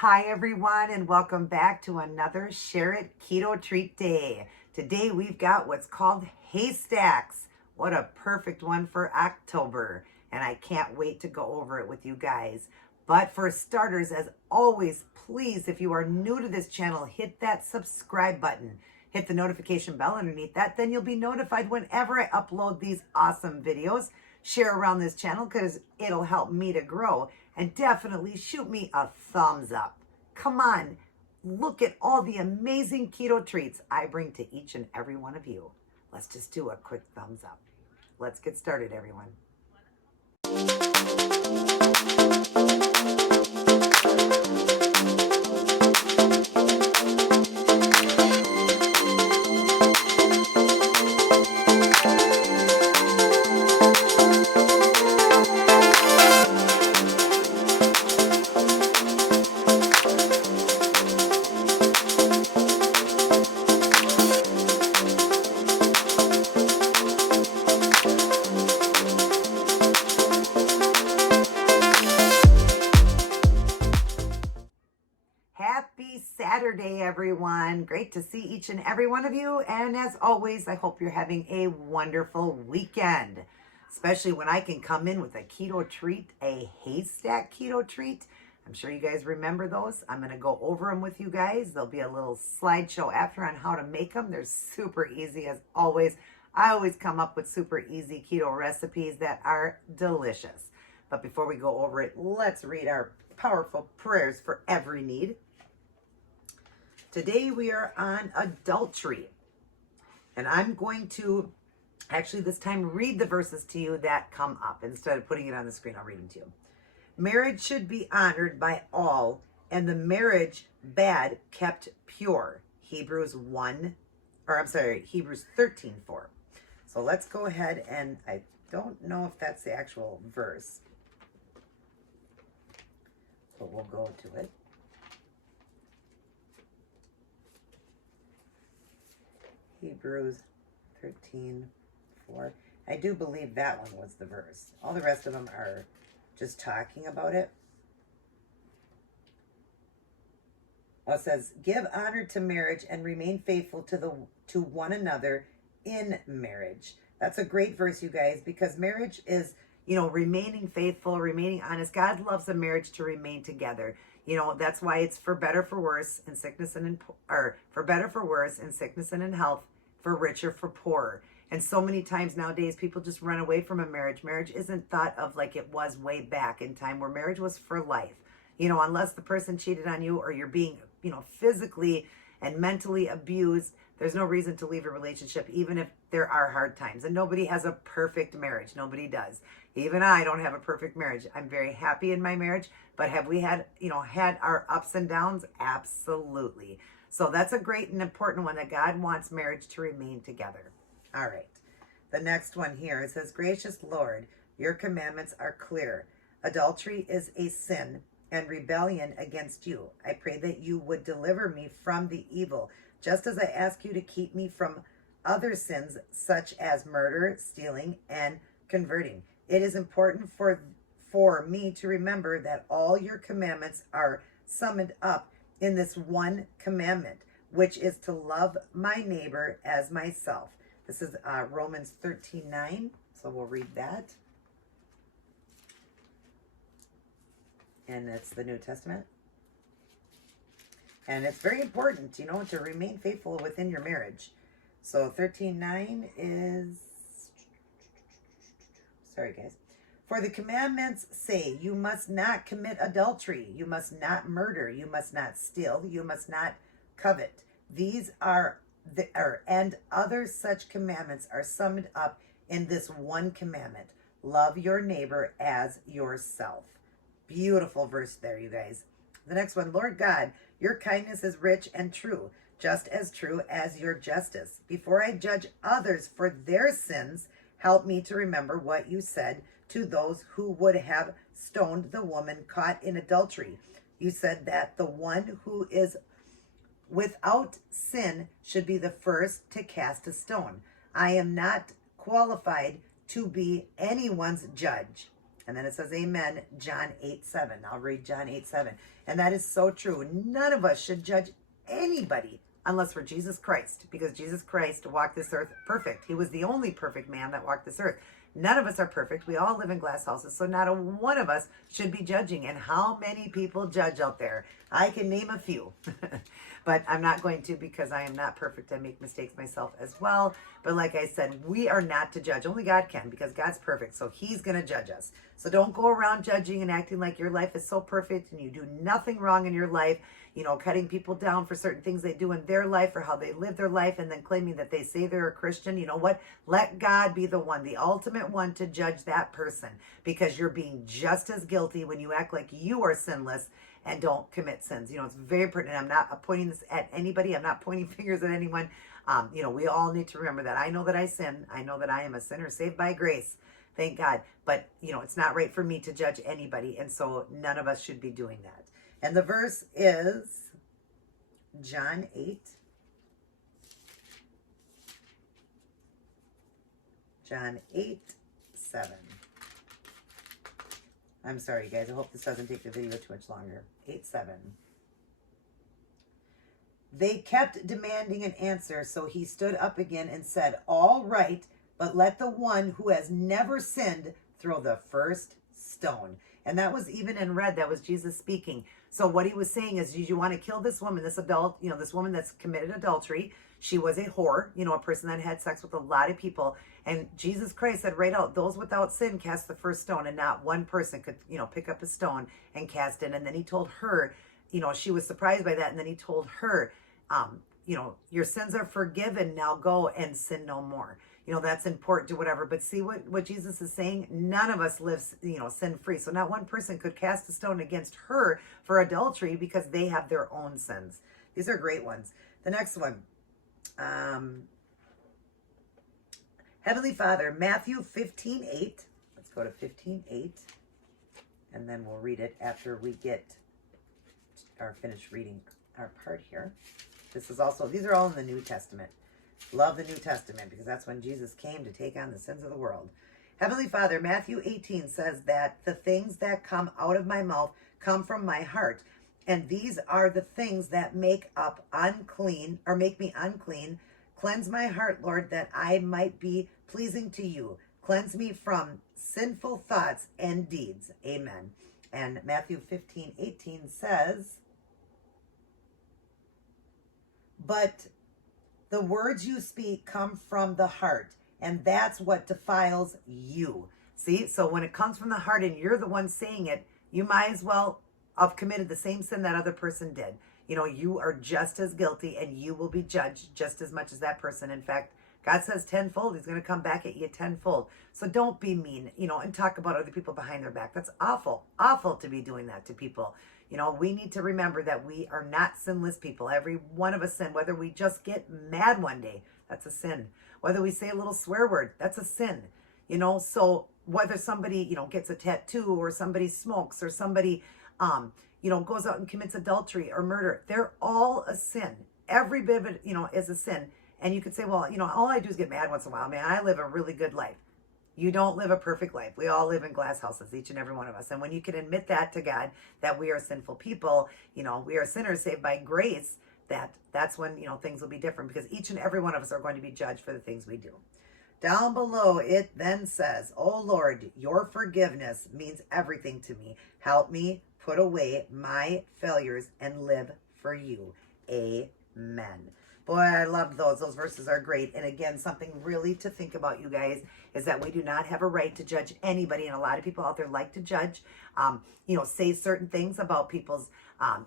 Hi everyone, and welcome back to another Share It Keto Treat Day. Today we've got what's called Haystacks. What a perfect one for October, and I can't wait to go over it with you guys. But for starters, as always, please, if you are new to this channel, hit that subscribe button. Hit the notification bell underneath that, then you'll be notified whenever I upload these awesome videos. Share around this channel because it'll help me to grow. And definitely shoot me a thumbs up. Come on, look at all the amazing keto treats I bring to each and every one of you. Let's just do a quick thumbs up. Let's get started, everyone. Happy Saturday, everyone. Great to see each and every one of you. And as always, I hope you're having a wonderful weekend, especially when I can come in with a keto treat, a haystack keto treat. I'm sure you guys remember those. I'm going to go over them with you guys. There'll be a little slideshow after on how to make them. They're super easy as always. I always come up with super easy keto recipes that are delicious. But before we go over it, let's read our powerful prayers for every need. Today we are on adultery, and I'm going to actually this time read the verses to you that come up. Instead of putting it on the screen, I'll read them to you. Marriage should be honored by all, and the marriage bed kept pure. Hebrews 13:4. So let's go ahead, and I don't know if that's the actual verse, but we'll go to it. Hebrews 13:4. I do believe that one was the verse. All the rest of them are just talking about it. Well, it says, give honor to marriage and remain faithful to one another in marriage. That's a great verse, you guys, because marriage is, remaining faithful, remaining honest. God loves a marriage to remain together. That's why it's for better, for worse, in sickness and for better, for worse, in sickness and in health, for richer, for poorer. And so many times nowadays, people just run away from a marriage. Marriage isn't thought of like it was way back in time, where marriage was for life. Unless the person cheated on you or you're being, physically and mentally abused, there's no reason to leave a relationship, even if there are hard times. And nobody has a perfect marriage. Nobody does. Even I don't have a perfect marriage. I'm very happy in my marriage, but have we had our ups and downs? Absolutely. So that's a great and important one, that God wants marriage to remain together. All right. The next one here, it says, gracious Lord, your commandments are clear. Adultery is a sin and rebellion against you. I pray that you would deliver me from the evil, just as I ask you to keep me from other sins such as murder, stealing, and converting. It is important for me to remember that all your commandments are summed up in this one commandment, which is to love my neighbor as myself. This is Romans 13:9. So we'll read that. And it's the New Testament. And it's very important, to remain faithful within your marriage. So 13:9 is, sorry guys. For the commandments say, you must not commit adultery, you must not murder, you must not steal, you must not covet. These and other such commandments are summed up in this one commandment. Love your neighbor as yourself. Beautiful verse there, you guys. The next one, Lord God, your kindness is rich and true, just as true as your justice. Before I judge others for their sins, help me to remember what you said to those who would have stoned the woman caught in adultery. You said that the one who is without sin should be the first to cast a stone. I am not qualified to be anyone's judge. And then it says amen, John 8:7. I'll read John 8:7. And that is so true. None of us should judge anybody unless we're Jesus Christ, because Jesus Christ walked this earth perfect. He was the only perfect man that walked this earth. None of us are perfect. We all live in glass houses, so not a one of us should be judging. And how many people judge out there? I can name a few, but I'm not going to, because I am not perfect. I make mistakes myself as well. But like I said, we are not to judge. Only God can, because God's perfect, so he's going to judge us. So don't go around judging and acting like your life is so perfect and you do nothing wrong in your life, you know, cutting people down for certain things they do in their life or how they live their life, and then claiming that they say they're a Christian. You know what? Let God be the one, the ultimate one, to judge that person, because you're being just as guilty when you act like you are sinless and don't commit sins. You know, it's very pertinent. I'm not pointing this at anybody. I'm not pointing fingers at anyone. You know, we all need to remember that. I know that I sin. I know that I am a sinner saved by grace. Thank God. But, you know, it's not right for me to judge anybody. And so none of us should be doing that. And the verse is John 8. John 8:7. I'm sorry, guys. I hope this doesn't take the video too much longer. 8:7. They kept demanding an answer, so he stood up again and said, "All right, but let the one who has never sinned throw the first stone." And that was even in red. That was Jesus speaking. So what he was saying is, you want to kill this woman, this adult, you know, this woman that's committed adultery. She was a whore, you know, a person that had sex with a lot of people. And Jesus Christ said right out, those without sin cast the first stone. And not one person could, you know, pick up a stone and cast it. And then he told her, you know, she was surprised by that. And then he told her, you know, your sins are forgiven. Now go and sin no more. You know, that's important to whatever. But see what Jesus is saying? None of us lives, you know, sin-free. So not one person could cast a stone against her for adultery, because they have their own sins. These are great ones. The next one. Heavenly Father, Matthew 15:8. Let's go to 15:8. And then we'll read it after we get our finished reading our part here. This is also, these are all in the New Testament. Love the New Testament, because that's when Jesus came to take on the sins of the world. Heavenly Father, Matthew 18 says that the things that come out of my mouth come from my heart. And these are the things that make up unclean, or make me unclean. Cleanse my heart, Lord, that I might be pleasing to you. Cleanse me from sinful thoughts and deeds. Amen. And Matthew 15:18 says, but the words you speak come from the heart, and that's what defiles you. See, so when it comes from the heart and you're the one saying it, you might as well have committed the same sin that other person did. You know, you are just as guilty, and you will be judged just as much as that person. In fact, God says tenfold. He's going to come back at you tenfold. So don't be mean, you know, and talk about other people behind their back. That's awful, awful to be doing that to people. You know, we need to remember that we are not sinless people. Every one of us sin. Whether we just get mad one day, that's a sin. Whether we say a little swear word, that's a sin. You know, so whether somebody, you know, gets a tattoo, or somebody smokes, or somebody, you know, goes out and commits adultery or murder, they're all a sin. Every bit of it, you know, is a sin. And you could say, well, you know, all I do is get mad once in a while. Man, I live a really good life. You don't live a perfect life. We all live in glass houses, each and every one of us. And when you can admit that to God, that we are sinful people, you know, we are sinners saved by grace, that's when, you know, things will be different, because each and every one of us are going to be judged for the things we do. Down below it then says, "Oh Lord, your forgiveness means everything to me. Help me put away my failures and live for you. Amen." Boy, I love those. Those verses are great. And again, something really to think about, you guys, is that we do not have a right to judge anybody. And a lot of people out there like to judge, you know, say certain things about people's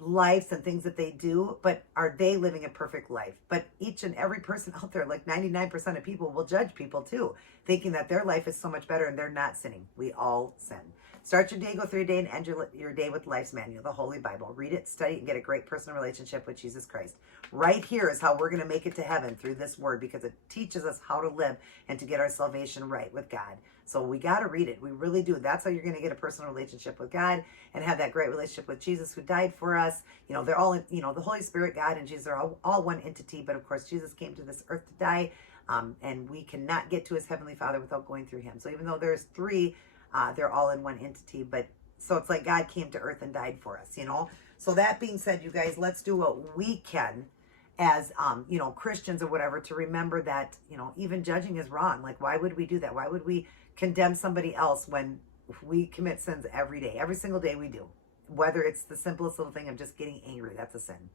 lives and things that they do, but are they living a perfect life? But each and every person out there, like 99% of people, will judge people too, thinking that their life is so much better and they're not sinning. We all sin. Start your day, go through your day, and end your day with Life's Manual, the Holy Bible. Read it, study it, and get a great personal relationship with Jesus Christ. Right here is how we're going to make it to heaven, through this word, because it teaches us how to live and to get our salvation right with God. So we got to read it. We really do. That's how you're going to get a personal relationship with God and have that great relationship with Jesus, who died for us. You know, they're all, you know, the Holy Spirit, God, and Jesus are all one entity. But of course, Jesus came to this earth to die, and we cannot get to his Heavenly Father without going through him. So even though there's three They're all in one entity, but so it's like God came to earth and died for us, you know? So that being said, you guys, let's do what we can as, you know, Christians or whatever, to remember that, you know, even judging is wrong. Like, why would we do that? Why would we condemn somebody else when we commit sins every day? Every single day we do. Whether it's the simplest little thing of just getting angry, that's a sin.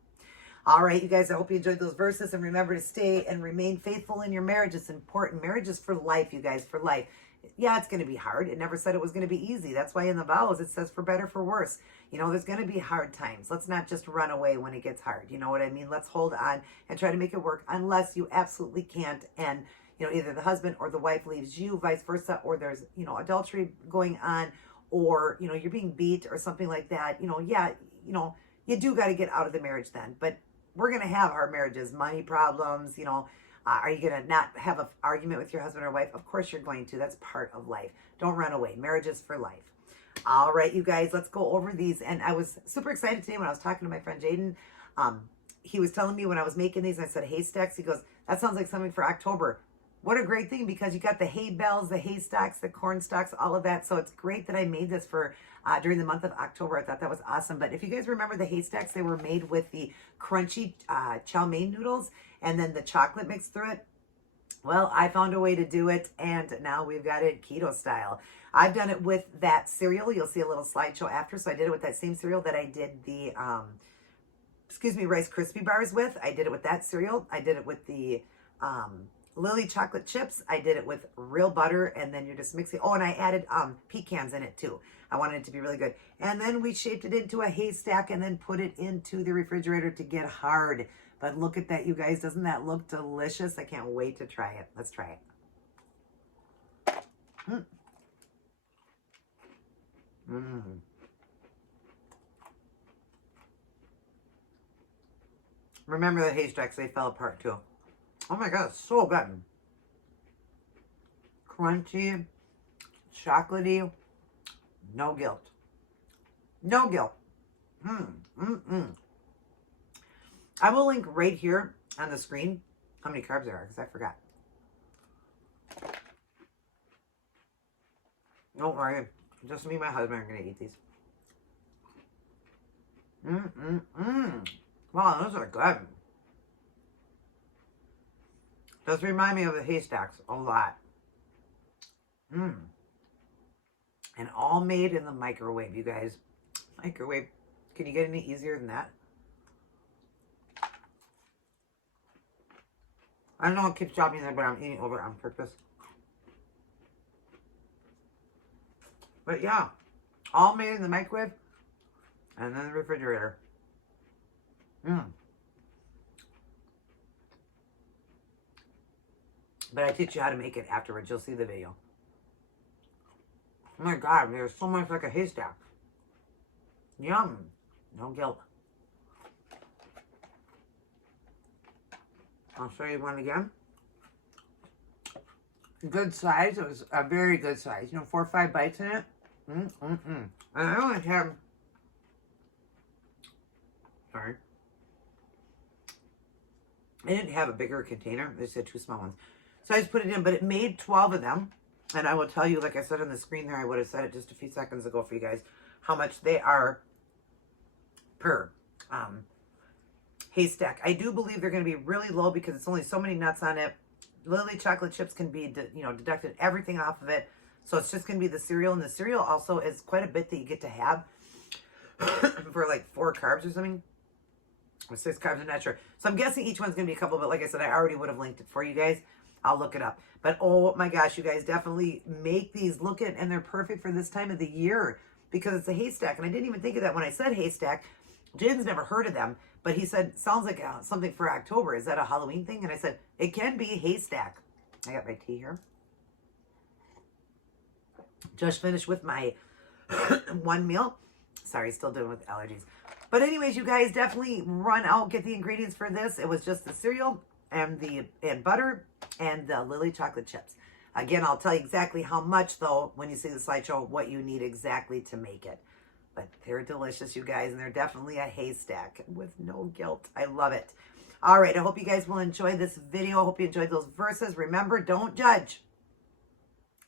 All right, you guys, I hope you enjoyed those verses, and remember to stay and remain faithful in your marriage. It's important. Marriage is for life, you guys, for life. Yeah, it's going to be hard. It never said it was going to be easy. That's why in the vows it says for better, for worse. You know, there's going to be hard times. Let's not just run away when it gets hard. You know what I mean? Let's hold on and try to make it work, unless you absolutely can't. And, you know, either the husband or the wife leaves you, vice versa, or there's, you know, adultery going on, or, you know, you're being beat or something like that. You know, yeah, you know, you do got to get out of the marriage then. But we're going to have hard marriages, money problems, you know. Are you going to not have an argument with your husband or wife? Of course you're going to. That's part of life. Don't run away. Marriage is for life. All right, you guys, let's go over these. And I was super excited today when I was talking to my friend Jaden. He was telling me when I was making these, I said, Haystacks. He goes, that sounds like something for October. What a great thing, because you got the hay bales, the haystacks, the corn stalks, all of that. So it's great that I made this for during the month of October. I thought that was awesome. But if you guys remember the haystacks, they were made with the crunchy chow mein noodles and then the chocolate mixed through it. Well, I found a way to do it, and now we've got it keto style. I've done it with that cereal. You'll see a little slideshow after. So I did it with that same cereal that I did the, Rice Krispie bars with. I did it with that cereal. I did it with the Lilly chocolate chips. I did it with real butter, and then you're just mixing. Oh, and I added pecans in it too. I wanted it to be really good. And then we shaped it into a haystack and then put it into the refrigerator to get hard. But look at that, you guys. Doesn't that look delicious? I can't wait to try it. Let's try it. Remember the haystacks, they fell apart too. Oh my God, it's so good. Crunchy, chocolatey, no guilt. No guilt. I will link right here on the screen how many carbs there are, because I forgot. Don't worry. Just me and my husband are going to eat these. Wow, those are good. Does remind me of the haystacks a lot. And all made in the microwave, you guys. Microwave. Can you get any easier than that? I don't know it keeps dropping there, but I'm eating over it on purpose. But yeah, all made in the microwave and then the refrigerator. But I teach you how to make it afterwards. You'll see the video. Oh my God, there's so much like a haystack. Yum. No guilt. I'll show you one again. Good size. It was a very good size. You know, 4 or 5 bites in it. And I only have... Sorry. I didn't have a bigger container. They said 2 small ones. So I just put it in, but it made 12 of them. And I will tell you, like I said on the screen there, I would have said it just a few seconds ago for you guys, how much they are per haystack. I do believe they're going to be really low because it's only so many nuts on it. Lilly chocolate chips can be, deducted everything off of it. So it's just going to be the cereal. And the cereal also is quite a bit that you get to have for like 4 carbs or something. Or 6 carbs, I'm not sure. So I'm guessing each one's going to be a couple, but like I said, I already would have linked it for you guys. I'll look it up. But oh my gosh, you guys definitely make these. Look at, and they're perfect for this time of the year because it's a haystack. And I didn't even think of that when I said haystack. Jaden's never heard of them, but he said, sounds like something for October. Is that a Halloween thing? And I said, it can be haystack. I got my tea here. Just finished with my one meal. Sorry, still dealing with allergies. But anyways, you guys definitely run out, get the ingredients for this. It was just the cereal and butter and the Lilly chocolate chips. Again, I'll tell you exactly how much, though, when you see the slideshow, what you need exactly to make it. But they're delicious, you guys, and they're definitely a haystack with no guilt. I love it. All right, I hope you guys will enjoy this video. I hope you enjoyed those verses. Remember, don't judge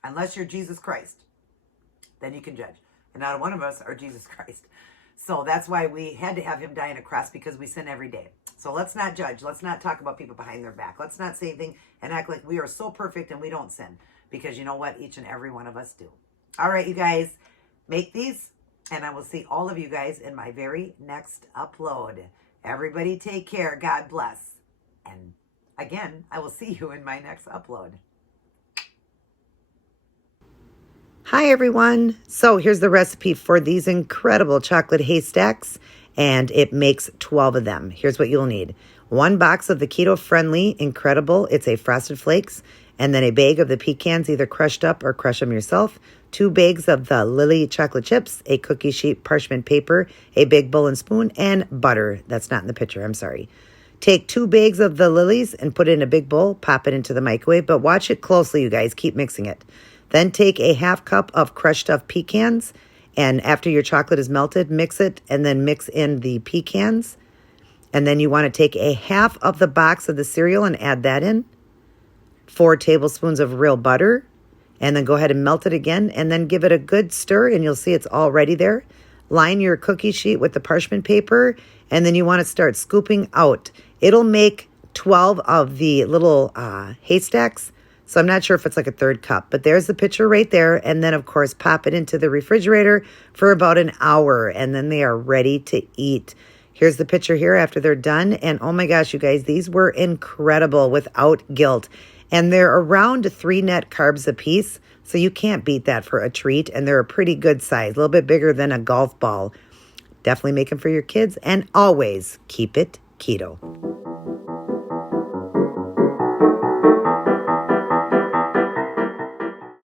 unless you're Jesus Christ. then you can judge. And not one of us are Jesus Christ. So that's why we had to have him die on a cross, because we sin every day. So let's not judge. Let's not talk about people behind their back. Let's not say anything and act like we are so perfect and we don't sin. Because you know what? Each and every one of us do. All right, you guys, make these. And I will see all of you guys in my very next upload. Everybody take care. God bless. And again, I will see you in my next upload. Hi, everyone. So here's the recipe for these incredible chocolate haystacks, and it makes 12 of them. Here's what you'll need. 1 box of the keto-friendly Incredible. It's a Frosted Flakes. And then a bag of the pecans, either crushed up or crush them yourself. 2 bags of the Lilly chocolate chips, a cookie sheet parchment paper, a big bowl and spoon, and butter. That's not in the picture. I'm sorry. Take 2 bags of the Lillies and put it in a big bowl. Pop it into the microwave, but watch it closely, you guys. Keep mixing it. Then take a 1/2 cup of crushed up pecans, and after your chocolate is melted, mix it, and then mix in the pecans. And then you want to take a 1/2 of the box of the cereal and add that in. 4 tablespoons of real butter, and then go ahead and melt it again, and then give it a good stir, and you'll see it's already there. Line your cookie sheet with the parchment paper, and then you want to start scooping out. It'll make 12 of the little haystacks. So I'm not sure if it's like a 1/3 cup, but there's the picture right there. And then, of course, pop it into the refrigerator for about an hour, and then they are ready to eat. Here's the picture here after they're done. And oh my gosh, you guys, these were incredible without guilt. And they're around 3 net carbs a piece, so you can't beat that for a treat. And they're a pretty good size, a little bit bigger than a golf ball. Definitely make them for your kids, and always keep it keto.